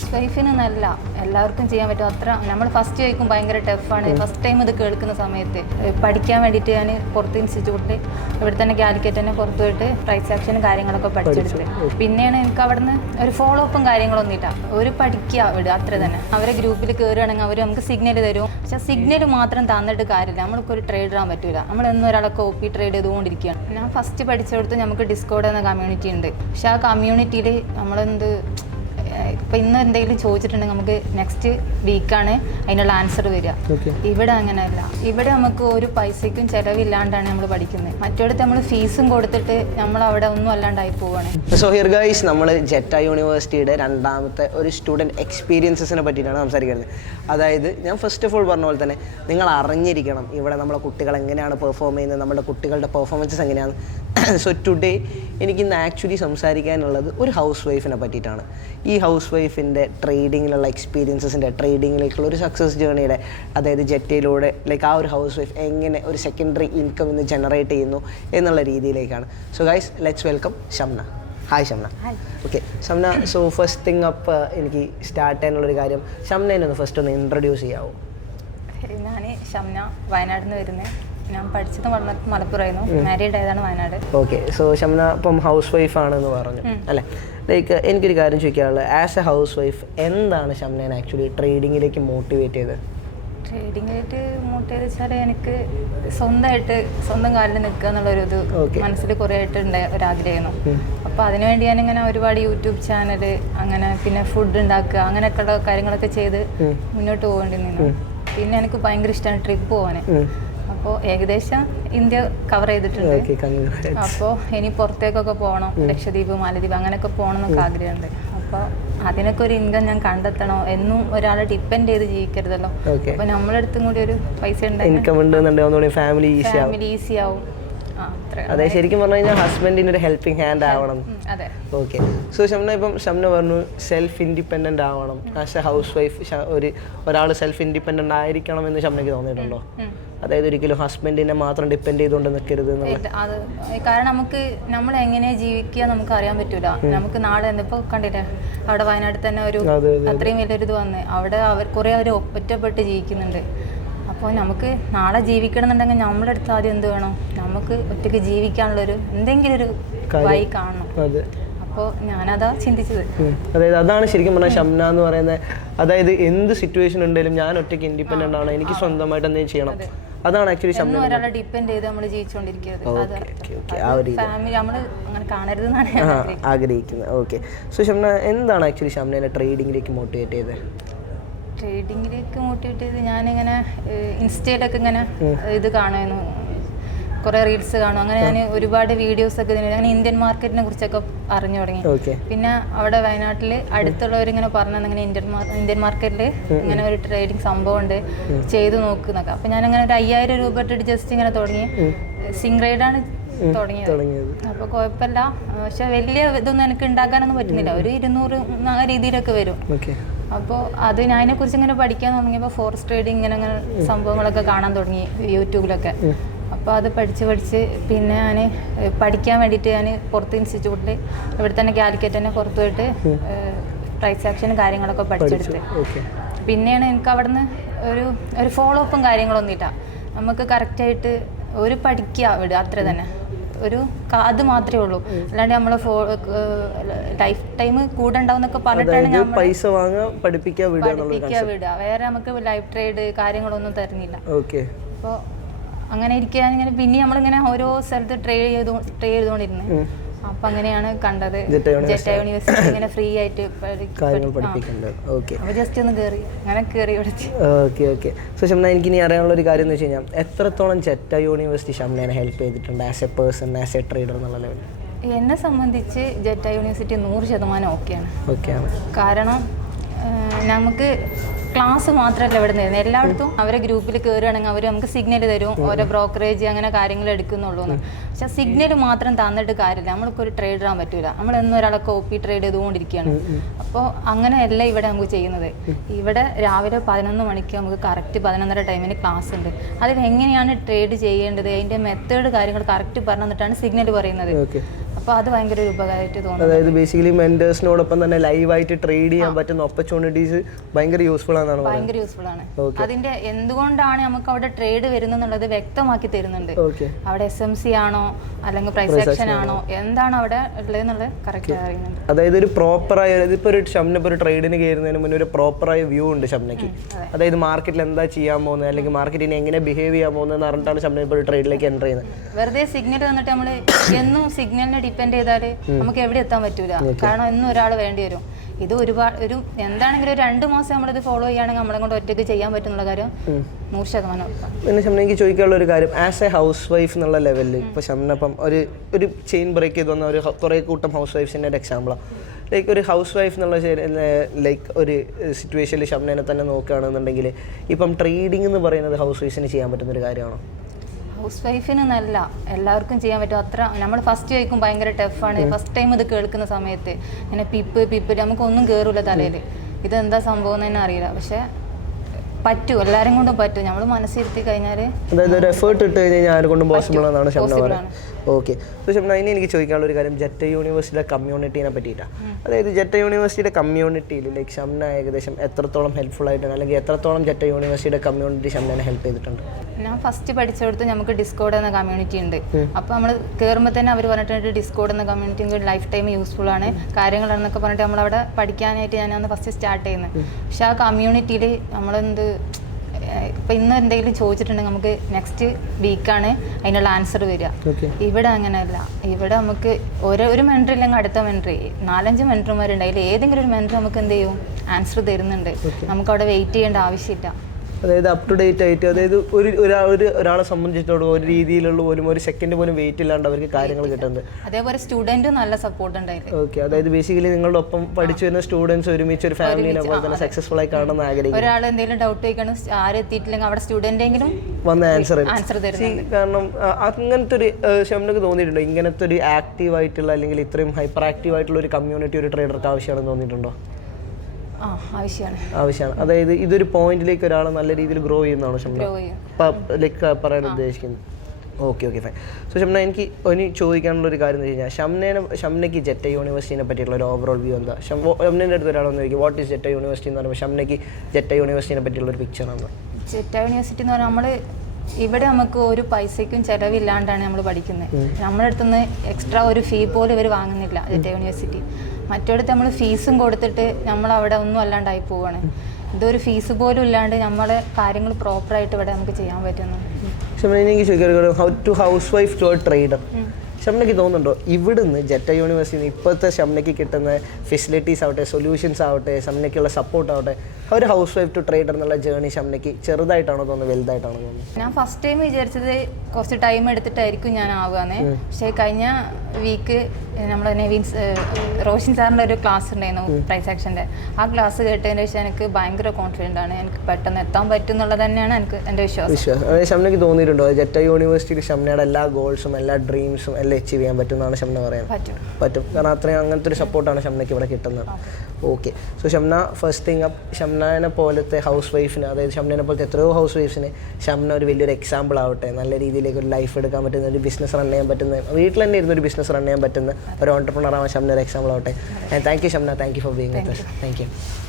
House വൈഫിന് നല്ല എല്ലാവർക്കും ചെയ്യാൻ പറ്റും. അത്ര നമ്മൾ ഫസ്റ്റ് കഴിക്കും ഭയങ്കര ടഫാണ്. ഫസ്റ്റ് ടൈം ഇത് കേൾക്കുന്ന സമയത്ത് പഠിക്കാൻ വേണ്ടിയിട്ട് ഞാൻ പുറത്ത് ഇൻസ്റ്റിറ്റ്യൂട്ടിൽ ഇവിടെ തന്നെ കാലിക്കറ്റ് തന്നെ പുറത്ത് പോയിട്ട് പ്രൈസ് ആക്ഷനും കാര്യങ്ങളൊക്കെ പഠിച്ചെടുത്തത്. പിന്നെയാണ് എനിക്ക് അവിടെ നിന്ന് ഒരു ഫോളോ അപ്പും കാര്യങ്ങളൊന്നും ഇല്ല. ഒരു പഠിക്കുക വിടുക അത്ര തന്നെ. അവരെ ഗ്രൂപ്പിൽ കയറുകയാണെങ്കിൽ അവർ നമുക്ക് സിഗ്നൽ തരും. പക്ഷെ സിഗ്നൽ മാത്രം തന്നിട്ട് കാര്യമില്ല. നമ്മൾക്കൊരു ട്രേഡ് ഇടാൻ പറ്റില്ല. നമ്മളെന്നും ഒരാളെ കോപ്പി ട്രേഡ് ചെയ്തുകൊണ്ടിരിക്കുകയാണ്. ഞാൻ ഫസ്റ്റ് പഠിച്ചെടുത്ത് നമുക്ക് ഡിസ്കോഡ് എന്ന കമ്മ്യൂണിറ്റി ഉണ്ട്. പക്ഷെ ആ കമ്മ്യൂണിറ്റിയിൽ നമ്മളെന്ത് ഇപ്പം ഇന്ന് എന്തെങ്കിലും ചോദിച്ചിട്ടുണ്ടെങ്കിൽ നമുക്ക് നെക്സ്റ്റ് വീക്കാണ് അതിനുള്ള ആൻസർ വരിക. ഇവിടെ അങ്ങനെയല്ല. ഇവിടെ നമുക്ക് ഒരു പൈസയ്ക്കും ചിലവില്ലാണ്ടാണ് നമ്മൾ പഠിക്കുന്നത്. മറ്റോടത്ത് നമ്മൾ ഫീസും കൊടുത്തിട്ട് നമ്മൾ അവിടെ ഒന്നും അല്ലാണ്ടായി പോവുകയാണ്. സോ ഹിയർ ഗൈസ്, നമ്മൾ ജെറ്റ യൂണിവേഴ്സിറ്റിയുടെ രണ്ടാമത്തെ ഒരു സ്റ്റുഡൻറ്റ് എക്സ്പീരിയൻസസിനെ പറ്റിയിട്ടാണ് സംസാരിക്കുന്നത്. അതായത് ഞാൻ ഫസ്റ്റ് ഓഫ് ഓൾ പറഞ്ഞ പോലെ തന്നെ നിങ്ങൾ അറിഞ്ഞിരിക്കണം ഇവിടെ നമ്മളെ കുട്ടികൾ എങ്ങനെയാണ് പെർഫോം ചെയ്യുന്നത്, നമ്മുടെ കുട്ടികളുടെ പെർഫോമൻസസ് എങ്ങനെയാണ്. സോ ടുഡേ എനിക്കിന്ന് ആക്ച്വലി സംസാരിക്കാനുള്ളത് ഒരു ഹൗസ് വൈഫിനെ പറ്റിയിട്ടാണ്. ഈ ഹൗസ് വൈഫിൻ്റെ ട്രേഡിങ്ങിലുള്ള എക്സ്പീരിയൻസസിൻ്റെ, ട്രേഡിങ്ങിലേക്കുള്ള ഒരു സക്സസ് ജേർണിയുടെ, അതായത് ജെറ്റയിലൂടെ ലൈക്ക് ആ ഒരു ഹൗസ് വൈഫ് എങ്ങനെ ഒരു സെക്കൻഡറി ഇൻകം ഇന്ന് ജനറേറ്റ് ചെയ്യുന്നു എന്നുള്ള രീതിയിലേക്കാണ്. So guys, let's welcome Shamna. Hi Shamna. Okay Shamna, so first thing up എനിക്ക് സ്റ്റാർട്ട് ചെയ്യാനുള്ളൊരു കാര്യം, ഷംനേനെ ഒന്ന് ഫസ്റ്റ് ഒന്ന് ഇൻട്രൊഡ്യൂസ് ചെയ്യാവോ? ഞാൻ ഷംന, വയനാട്ടിൽ നിന്ന് വരുന്നത്. ഞാൻ പഠിച്ചത് മലപ്പുറമായിരുന്നു. മാരീഡ് ആയതാണ് വയനാട്. ഓക്കെ. സോ ഷംന ഇപ്പം ഹൗസ് വൈഫ് ആണെന്ന് പറഞ്ഞു അല്ലേ? ലൈക്ക് എനിക്കൊരു കാര്യം ചോദിക്കാനുള്ളത്, ആസ് എ ഹൗസ് വൈഫ് എന്താണ് ഷംനേനെ ആക്ച്വലി ട്രേഡിങ്ങിലേക്ക് മോട്ടിവേറ്റ് ചെയ്തത്? ട്രേഡിങ്ങിലേക്ക് മോട്ടിവേറ്റ് വെച്ചാൽ എനിക്ക് സ്വന്തം കാലിൽ നിൽക്കുക എന്നുള്ളൊരു ഇത് മനസ്സിൽ കുറേ ആയിട്ട് ഒരാഗ്രഹമായിരുന്നു. അപ്പോൾ അതിനുവേണ്ടി ഞാനിങ്ങനെ ഒരുപാട് യൂട്യൂബ് ചാനൽ, അങ്ങനെ പിന്നെ ഫുഡ് ഉണ്ടാക്കുക, അങ്ങനെയൊക്കെയുള്ള കാര്യങ്ങളൊക്കെ ചെയ്ത് മുന്നോട്ട് പോകേണ്ടി നിന്നു. പിന്നെ എനിക്ക് ഭയങ്കര ഇഷ്ടമാണ് ട്രിപ്പ് പോകാൻ. അപ്പോൾ ഏകദേശം ഇന്ത്യ കവർ ചെയ്തിട്ടുണ്ട്. അപ്പോൾ ഇനി പുറത്തേക്കൊക്കെ പോകണം, ലക്ഷദ്വീപ്, മാലദ്വീപ് അങ്ങനെയൊക്കെ പോകണം എന്നൊക്കെ ആഗ്രഹമുണ്ട്. അപ്പോൾ അതിനൊക്കെ ഒരു ഇൻകം ഞാൻ കണ്ടെത്തണോ, എന്നും ഒരാളെ ഡിപ്പെൻഡ് ചെയ്ത് ജീവിക്കരുതല്ലോ. അപ്പോൾ നമ്മളടുത്തും കൂടി ഒരു പൈസ ഉണ്ടെങ്കിൽ ഫാമിലി ഈസി ആവും. അതെ, ശരിക്കും പറഞ്ഞു കഴിഞ്ഞാൽ ഹസ്ബൻഡിന് ഒരു ഹെൽപ്പിംഗ് ഹാൻഡ് ആവണം. അതെ. ഓക്കെ. സോ ഷംന, ഇപ്പം ഷംന പറഞ്ഞു സെൽഫ് ഇൻഡിപെൻഡൻ്റ് ആവണം. ആസ് എ ഹൗസ് വൈഫ് ഒരാൾ സെൽഫ് ഇൻഡിപെൻഡൻ്റ് ആയിരിക്കണം എന്ന് ഷംനയ്ക്ക് തോന്നിയിട്ടുണ്ടോ? അതായത് ഒരിക്കലും ഹസ്ബൻഡിനെ മാത്രം ഡിപ്പെൻഡ് ചെയ്തുകൊണ്ട് നിൽക്കരുത് എന്നുള്ളത്. അത് കാരണം നമ്മൾ എങ്ങനെ ജീവിക്കുക നമുക്ക് അറിയാൻ പറ്റൂല. നമുക്ക് നാളെ ഇപ്പോൾ കണ്ടില്ലേ, അവിടെ വയനാട്ടിൽ തന്നെ ഒരു അത്രയും വലിയൊരു ഇത് വന്ന് അവിടെ കുറേ അവർ ഒറ്റപ്പെട്ട് ജീവിക്കുന്നുണ്ട്. അപ്പോൾ നമുക്ക് നാളെ ജീവിക്കണം എന്നുണ്ടെങ്കിൽ നമ്മുടെ അടുത്ത് ആദ്യം എന്ത് വേണം, നമുക്ക് ഒറ്റയ്ക്ക് ജീവിക്കാനുള്ളൊരു എന്തെങ്കിലും ഒരു വഴി കാണണം. അപ്പോൾ ഞാനതാ ചിന്തിച്ചത്. അതായത് അതാണ് ശരിക്കും പറഞ്ഞാൽ ഷംന എന്ന് പറയുന്നത്. അതായത് എന്ത് സിറ്റുവേഷൻ ഉണ്ടെങ്കിലും ഞാൻ ഒറ്റയ്ക്ക് ഇൻഡിപെൻഡൻ്റ് ആണ്, എനിക്ക് സ്വന്തമായിട്ട് എന്തെങ്കിലും ചെയ്യണം. അതാണ് ആക്ച്വലി ഷംന. ഒരാളെ ഡിപ്പെൻഡ് ചെയ്ത് നമ്മൾ ജീവിച്ചുകൊണ്ടിരിക്കരുത്. ഫാമിലി നമ്മൾ അങ്ങനെ കാണരുതെന്നാണ് ആഗ്രഹിക്കുന്നത്. ഓക്കെ. സോ ഷംന, എന്താണ് ആക്ച്വലി ഷംനയെ ട്രേഡിങ്ങിലേക്ക് മോട്ടിവേറ്റ് ചെയ്തത്? ട്രേഡിങ്ങിലേക്ക് മോട്ടിവേറ്റ് ചെയ്ത് ഞാനിങ്ങനെ ഇൻസ്റ്റയിലൊക്കെ ഇങ്ങനെ ഇത് കാണുമായിരുന്നു, കുറേ റീൽസ് കാണും. അങ്ങനെ ഞാൻ ഒരുപാട് വീഡിയോസൊക്കെ ഞാൻ ഇന്ത്യൻ മാർക്കറ്റിനെ കുറിച്ചൊക്കെ അറിഞ്ഞു തുടങ്ങി. പിന്നെ അവിടെ വയനാട്ടിൽ അടുത്തുള്ളവരിങ്ങനെ പറഞ്ഞത് ഇങ്ങനെ ഇന്ത്യൻ മാർക്കറ്റിൽ ഇങ്ങനെ ഒരു ട്രേഡിങ് സംഭവം ഉണ്ട്, ചെയ്ത് നോക്കുന്നൊക്കെ. അപ്പം ഞാനങ്ങനെ ഒരു 5000 രൂപ ഇട്ടിട്ട് ജസ്റ്റ് ഇങ്ങനെ തുടങ്ങി. സിംഗ്രൈഡാണ് തുടങ്ങിയത്. അപ്പോൾ കുഴപ്പമില്ല, പക്ഷെ വലിയ ഇതൊന്നും എനിക്ക് ഉണ്ടാക്കാനൊന്നും പറ്റുന്നില്ല. ഒരു 200 ആ രീതിയിലൊക്കെ വരും. അപ്പോൾ അത് ഞാൻ അതിനെക്കുറിച്ച് ഇങ്ങനെ പഠിക്കാൻ തുടങ്ങിയപ്പോൾ ഫോറസ്റ്റ് ട്രേഡിങ് ഇങ്ങനെ സംഭവങ്ങളൊക്കെ കാണാൻ തുടങ്ങി യൂട്യൂബിലൊക്കെ. അപ്പോൾ അത് പഠിച്ച് പിന്നെ ഞാൻ പഠിക്കാൻ വേണ്ടിയിട്ട് ഞാൻ പുറത്ത് ഇൻസ്റ്റിറ്റ്യൂട്ടിൽ ഇവിടെ തന്നെ കാലിക്കറ്റ് തന്നെ പുറത്ത് പോയിട്ട് പ്രൈസ് ആക്ഷനും കാര്യങ്ങളൊക്കെ പഠിച്ചെടുത്ത്. പിന്നെയാണ് എനിക്ക് അവിടെ നിന്ന് ഒരു ഫോളോ അപ്പും കാര്യങ്ങളൊന്നും ഇല്ല. നമുക്ക് കറക്റ്റായിട്ട് ഒരു പഠിക്കുക വിടുക അത്ര തന്നെ. അത് മാത്രമേ ഉള്ളൂ. അല്ലാണ്ട് നമ്മളെ ലൈഫ് ടൈം കൂടെ ഉണ്ടാവുന്നൊക്കെ പറഞ്ഞിട്ടാണ് പൈസ വാങ്ങുക, പഠിപ്പിക്കുക വിടുക. വേറെ നമുക്ക് ലൈഫ് ട്രേഡ് കാര്യങ്ങളൊന്നും തരുന്നില്ല. അപ്പോൾ അങ്ങനെ ഇരിക്കുകയാണെങ്കിൽ പിന്നെ നമ്മളിങ്ങനെ ഓരോ സ്ഥലത്ത് ട്രേഡ് ചെയ്തുകൊണ്ടിരുന്നു. അപ്പം അങ്ങനെയാണ് കണ്ടത് ജെറ്റ യൂണിവേഴ്സിറ്റി ഇങ്ങനെ ഫ്രീ ആയിട്ട് ജസ്റ്റ് ഒന്ന് കയറി പഠിച്ചു. ഓക്കെ. സോ ഷംന, എനിക്ക് ഇനി അറിയാനുള്ള ഒരു കാര്യം എന്ന് വെച്ച് കഴിഞ്ഞാൽ എത്രത്തോളം ജെറ്റ യൂണിവേഴ്സിറ്റി ഷംനയെ ഹെൽപ്പ് ചെയ്തിട്ടുണ്ട് as A person, as A trader എന്നുള്ള ലെവലിൽ? എന്നെ സംബന്ധിച്ച് ജെറ്റ യൂണിവേഴ്സിറ്റി 100% ഓക്കെയാണ്. കാരണം നമുക്ക് ക്ലാസ് മാത്രമല്ല ഇവിടെ നിന്ന് എല്ലായിടത്തും അവരെ ഗ്രൂപ്പിൽ കയറുകയാണെങ്കിൽ അവർ നമുക്ക് സിഗ്നൽ തരും, ഓരോ ബ്രോക്കറേജ് അങ്ങനെ കാര്യങ്ങൾ എടുക്കുന്നുള്ളൂ എന്ന്. പക്ഷെ സിഗ്നൽ മാത്രം തന്നിട്ട് കാര്യമില്ല. നമ്മൾക്കൊരു ട്രേഡ് ഇടാൻ പറ്റൂല. നമ്മളെന്നും ഒരാളെ കോപ്പി ട്രേഡ് ചെയ്തുകൊണ്ടിരിക്കുകയാണ്. അപ്പോൾ അങ്ങനെയല്ല ഇവിടെ നമുക്ക് ചെയ്യുന്നത്. ഇവിടെ രാവിലെ 11 മണിക്ക് നമുക്ക് കറക്റ്റ് 11:30 ടൈമിന് ക്ലാസ് ഉണ്ട്. അതിൽ എങ്ങനെയാണ് ട്രേഡ് ചെയ്യേണ്ടത്, അതിൻ്റെ മെത്തേഡ് കാര്യങ്ങൾ കറക്റ്റ് പറഞ്ഞു തന്നിട്ടാണ് സിഗ്നൽ പറയുന്നത്. അപ്പോൾ അത് ഭയങ്കര ഒരു ഉപകാരമായിട്ട് തോന്നുന്നു. അതായത് ബേസിക്കലി മെന്റേഴ്സിനോടൊപ്പം തന്നെ ലൈവായിട്ട് ട്രേഡ് ചെയ്യാൻ പറ്റുന്ന ഓപ്പർച്യൂണിറ്റീസ് ഭയങ്കര യൂസ്ഫുൾ ആണെന്നാണ് പറയുന്നത്. ഭയങ്കര യൂസ്ഫുൾ ആണ്. അതിന്റെ എന്തുകൊണ്ടാണ് നമുക്ക് അവിടെ ട്രേഡ് വരുന്നത് വ്യക്തമാക്കി തരുന്നുണ്ട്. അവിടെ SMC ആണോ അല്ലെങ്കിൽ പ്രൈസ് ആക്ഷൻ ആണോ എന്താണ് അവിടെ ഉള്ളതെന്നുള്ളത് കറക്റ്റ് അറിയുന്നുണ്ട്. അതായത് ഒരു പ്രോപ്പറായ ഇതിപ്പോൾ ഒരു ഷംന ഒരു ട്രേഡിന് കയറുന്നതിന് മുന്നേ ഒരു പ്രോപ്പറായ വ്യൂ ഉണ്ട് ഷംനയ്ക്ക്. അതായത് മാർക്കറ്റിൽ എന്താ ചെയ്യാൻ പോകുന്നത് അല്ലെങ്കിൽ മാർക്കറ്റിനെ എങ്ങനെ ബിഹേവ് ചെയ്യാൻ പോകുന്നത് അറിഞ്ഞിട്ടാണ് ഷംന ഇപ്പോൾ ഒരു ട്രേഡിലേക്ക് എൻ്റർ ചെയ്യുന്നത്. വെറുതെ സിഗ്നൽ തന്നിട്ട് നമ്മൾ എന്നും സിഗ്നലിനെ ഡിപ്പെൻഡ് ചെയ്താൽ നമുക്ക് എവിടെ എത്താൻ പറ്റൂല. കാരണം എന്നും ഒരാൾ വേണ്ടി വരും. ഇത് ഒരുപാട് എന്താണെങ്കിലും ഒരു 2 മാസം നമ്മളിത് ഫോളോ ചെയ്യുകയാണെങ്കിൽ നമ്മളെ കൊണ്ട് ഒറ്റയ്ക്ക് ചെയ്യാൻ പറ്റുന്നുള്ള കാര്യം 100% ഉറപ്പാണ്. പിന്നെ ഷംന എനിക്ക് ചോദിക്കാനുള്ള ഒരു കാര്യം, ആസ് എ ഹൗസ് വൈഫ് എന്നുള്ള ലെവലിൽ ഇപ്പോൾ ഷംന ഇപ്പം ഒരു ചെയിൻ ബ്രേക്ക് ചെയ്ത് വന്ന ഒരു കുറേ കൂട്ടം ഹൗസ് വൈഫ്സിൻ്റെ ഒരു എക്സാമ്പിളാണ്. ലൈക്ക് ഒരു ഹൗസ് വൈഫ് എന്നുള്ള ലൈക്ക് ഒരു സിറ്റുവേഷനിൽ ഷംനേനെ തന്നെ നോക്കുകയാണെന്നുണ്ടെങ്കിൽ ഇപ്പം ട്രേഡിംഗ് എന്ന് പറയുന്നത് ഹൗസ് വൈഫിന് ചെയ്യാൻ പറ്റുന്നൊരു കാര്യമാണോ? ഹൗസ് വൈഫിന് നല്ല എല്ലാവർക്കും ചെയ്യാൻ പറ്റും. അത്ര നമ്മൾ ഫസ്റ്റ് കഴിക്കും ഭയങ്കര ടഫാണ്. ഫസ്റ്റ് ടൈം ഇത് കേൾക്കുന്ന സമയത്ത് ഇങ്ങനെ പിപ്പ് നമുക്കൊന്നും കയറില്ല തലയിൽ. ഇതെന്താ സംഭവം എന്ന് തന്നെ അറിയില്ല. പക്ഷെ പറ്റും, എല്ലാവരും കൊണ്ടും പറ്റും. നമ്മൾ മനസ്സിരുത്തി കഴിഞ്ഞാൽ അതായത് ഒരു എഫേർട്ട് ഇട്ട് കഴിഞ്ഞാൽ ആരെ കൊണ്ടും പോസിബിൾ ആണെന്നാണ് ഷംന പറയുന്നത്. ഓക്കെ. സോ ഷംന, ഇനി എനിക്ക് ചോദിക്കാനുള്ള ഒരു കാര്യം ജെറ്റ യൂണിവേഴ്സിറ്റിയുടെ കമ്മ്യൂണിറ്റീനെ പറ്റിയിട്ടാണ്. അതായത് ജെറ്റ യൂണിവേഴ്സിറ്റിയുടെ കമ്മ്യൂണിറ്റിയിൽ ലൈക്ക് ഷംന ഏകദേശം എത്രത്തോളം ഹെൽപ്ഫുൾ ആയിട്ടാണ് അല്ലെങ്കിൽ എത്രത്തോളം ജെറ്റ യൂണിവേഴ്സിറ്റിയുടെ കമ്മ്യൂണിറ്റി ഷംനനെ ഹെൽപ്പ് ചെയ്തിട്ടുണ്ട്? ഞാൻ ഫസ്റ്റ് പഠിച്ചെടുത്ത് നമുക്ക് ഡിസ്കോഡ് എന്ന കമ്മ്യൂണിറ്റി ഉണ്ട്. അപ്പോൾ നമ്മൾ കയറുമ്പോൾ തന്നെ അവർ പറഞ്ഞിട്ടുണ്ട് ഡിസ്കോഡ് എന്ന കമ്മ്യൂണിറ്റി ലൈഫ് ടൈം യൂസ്ഫുൾ ആണ് കാര്യങ്ങളാണെന്നൊക്കെ പറഞ്ഞിട്ട് നമ്മളവിടെ പഠിക്കാനായിട്ട് ഞാനന്ന് ഫസ്റ്റ് സ്റ്റാർട്ട് ചെയ്യുന്നത്. പക്ഷെ ആ കമ്മ്യൂണിറ്റിയിൽ നമ്മളെന്ത് ഇപ്പം ഇന്ന് എന്തെങ്കിലും ചോദിച്ചിട്ടുണ്ടെങ്കിൽ നമുക്ക് നെക്സ്റ്റ് വീക്കാണ് അതിനുള്ള ആൻസർ വരിക. ഇവിടെ അങ്ങനെയല്ല. ഇവിടെ നമുക്ക് ഒരു മെൻറ്റർ ഇല്ലെങ്കിൽ അടുത്ത മെൻറ്റർ 4-5 മെൻറ്റർമാരുണ്ട്. അതിൽ ഏതെങ്കിലും ഒരു മെൻറ്റർ നമുക്ക് എന്ത് ചെയ്യും ആൻസർ തരുന്നുണ്ട്. നമുക്കവിടെ വെയിറ്റ് ചെയ്യേണ്ട ആവശ്യമില്ല. അതായത് അപ് ടു ഡേറ്റ് ആയിട്ട് അതായത് ഒരാളെ സംബന്ധിച്ചിടത്തോളം ഒരു രീതിയിലുള്ള ഒരു സെക്കൻഡ് പോലും വെയിറ്റ് ഇല്ലാണ്ട് അവർക്ക് കാര്യങ്ങൾ കിട്ടുന്നത്. അതേപോലെ സ്റ്റുഡൻറ്റും നല്ല സപ്പോർട്ട് ഉണ്ടായിരുന്നു. ഓക്കെ. അതായത് ബേസിക്കലി നിങ്ങളുടെ ഒപ്പം പഠിച്ചു വരുന്ന സ്റ്റുഡൻസ് ഒരുമിച്ച് ഒരു ഫാമിലിനെ പോലെ തന്നെ സക്സസ്ഫുൾ ആയി കാണണമെന്ന് ആഗ്രഹിക്കും. ഒരാൾ എന്തെങ്കിലും ഡൗട്ട് ചോദിക്കണം, ആരെത്തിയിട്ടില്ലെങ്കിൽ അവിടെ സ്റ്റുഡൻറ്റെങ്കിലും വന്ന് ആൻസർ തരുന്നുണ്ട്. കാരണം അങ്ങനത്തെ ഒരു ഷംനക്ക് തോന്നിയിട്ടുണ്ടോ ഇങ്ങനത്തെ ഒരു ആക്റ്റീവ് ആയിട്ടുള്ള അല്ലെങ്കിൽ ഇത്രയും ഹൈപ്പർ ആക്റ്റീവ് ആയിട്ടുള്ള ഒരു കമ്മ്യൂണിറ്റി ഒരു ട്രേഡർക്ക് ആവശ്യമാണെന്ന് തോന്നിയിട്ടുണ്ടോ? ആവശ്യമാണ്. അതായത് ഇതൊരു പോയിന്റിലേക്ക് ഒരാൾ നല്ല രീതിയിൽ ഗ്രോ ചെയ്യുന്നതാണോ ഷംന ലൈക്ക് പറയാൻ ഉദ്ദേശിക്കുന്നത്? Okay fine. സോ ഷംന, എനിക്ക് ഇനി ചോദിക്കാനുള്ള ഒരു കാര്യം എന്ന് വെച്ച് കഴിഞ്ഞാൽ ഷംനയ്ക്ക് ജെറ്റ യൂണിവേഴ്സിറ്റിനെ പറ്റിയുള്ള ഒരു ഓവറോൾ വ്യൂ എന്താ? ഷംനേൻ്റെ അടുത്ത് ഒരാളെന്ന് ചോദിക്കും വാട്ട് ഈസ് ജെറ്റ യൂണിവേഴ്സിറ്റി എന്ന് പറയുമ്പോൾ ഷംനയ്ക്ക് ജെറ്റ യൂണിവേഴ്സിറ്റിനെ പറ്റിയുള്ള ഒരു പിക്ചറാണ്. ജെറ്റ യൂണിവേഴ്സിറ്റി എന്ന് പറഞ്ഞാൽ ഇവിടെ നമുക്ക് ഒരു പൈസയ്ക്കും ചിലവില്ലാണ്ടാണ് നമ്മൾ പഠിക്കുന്നത്. നമ്മുടെ അടുത്തുനിന്ന് എക്സ്ട്രാ ഒരു ഫീ പോലും ഇവർ വാങ്ങുന്നില്ല ജെറ്റ യൂണിവേഴ്സിറ്റി. മറ്റൊരിടത്ത് നമ്മൾ ഫീസും കൊടുത്തിട്ട് നമ്മൾ അവിടെ ഒന്നും അല്ലാണ്ടായി പോവുകയാണ്. ഇതൊരു ഫീസ് പോലും ഇല്ലാണ്ട് നമ്മളെ കാര്യങ്ങൾ പ്രോപ്പറായിട്ട് ഇവിടെ നമുക്ക് ചെയ്യാൻ പറ്റുന്നു. എനിക്ക് ചോദിക്കാം, how to house wife to a trader ഷംനയ്ക്ക് തോന്നുന്നുണ്ടോ ഇവിടുന്ന് ജെറ്റ യൂണിവേഴ്സിറ്റിയിൽ ഇപ്പോഴത്തെ ഷംനയ്ക്ക് കിട്ടുന്ന ഫെസിലിറ്റീസ് ആവട്ടെ, സൊല്യൂഷൻസ് ആവട്ടെ, ഷംനയ്ക്കുള്ള സപ്പോർട്ട് ആവട്ടെ, ഒരു ഹൗസ് വൈഫ് ടു ട്രേഡർ എന്നുള്ള ജേർണി ഷംനയ്ക്ക് ചെറുതായിട്ടാണോ തോന്നുന്നത് വലുതായിട്ടാണോ തോന്നുന്നത്? ഞാൻ ഫസ്റ്റ് ടൈം വിചാരിച്ചത് കുറച്ച് ടൈം എടുത്തിട്ടായിരിക്കും ഞാൻ ആവുകയെന്ന്. പക്ഷേ കഴിഞ്ഞ വീക്ക് നമ്മുടെ റോഷൻ സാറിൻ്റെ ഒരു ക്ലാസ് ഉണ്ടായിരുന്നു പ്രൈസ് ആക്ഷൻ്റെ. ആ ക്ലാസ് കേട്ടതിന് ശേഷം എനിക്ക് ഭയങ്കര കോൺഫിഡൻ്റ് ആണ്. എനിക്ക് പെട്ടെന്ന് എത്താൻ പറ്റും എന്നുള്ളത് തന്നെയാണ് എനിക്ക് എൻ്റെ വിശ്വാസം. അതായത് ഷംനയ്ക്ക് തോന്നിയിട്ടുണ്ടോ ജെറ്റ യൂണിവേഴ്സിറ്റിയിൽ ഷംനയുടെ എല്ലാ ഗോൾസും എല്ലാ ഡ്രീംസും എല്ലാം അച്ചീവ് ചെയ്യാൻ പറ്റുമെന്നാണ് ഷംന പറയുന്നത്? പറ്റും. കാരണം അത്രയും അങ്ങനത്തെ ഒരു സപ്പോർട്ടാണ് ഷംനയ്ക്ക് ഇവിടെ കിട്ടുന്നത്. Okay. So Shamna, first thing up ഷംനനെ പോലത്തെ ഹൗസ് വൈഫിന്, അതായത് ഷംനനെ പോലത്തെ എത്രയോ ഹൗസ് വൈഫ്സിന് ഷംന ഒരു വലിയൊരു എക്സാമ്പിൾ ആവട്ടെ. നല്ല രീതിയിലേക്ക് ഒരു ലൈഫ് എടുക്കാൻ പറ്റുന്ന, ഒരു ബിസിനസ് റൺ ചെയ്യാൻ പറ്റുന്ന, വീട്ടിൽ തന്നെ ഇരുന്നൊരു ബിസിനസ് റൺ ചെയ്യാൻ പറ്റുന്ന ഒരു ഓൺടർപ്രണർ ആവാൻ ഷംന ഒരു എക്സാമ്പിൾ ആവട്ടെ. Thank you Shamna, thank you for being with us. Thank you.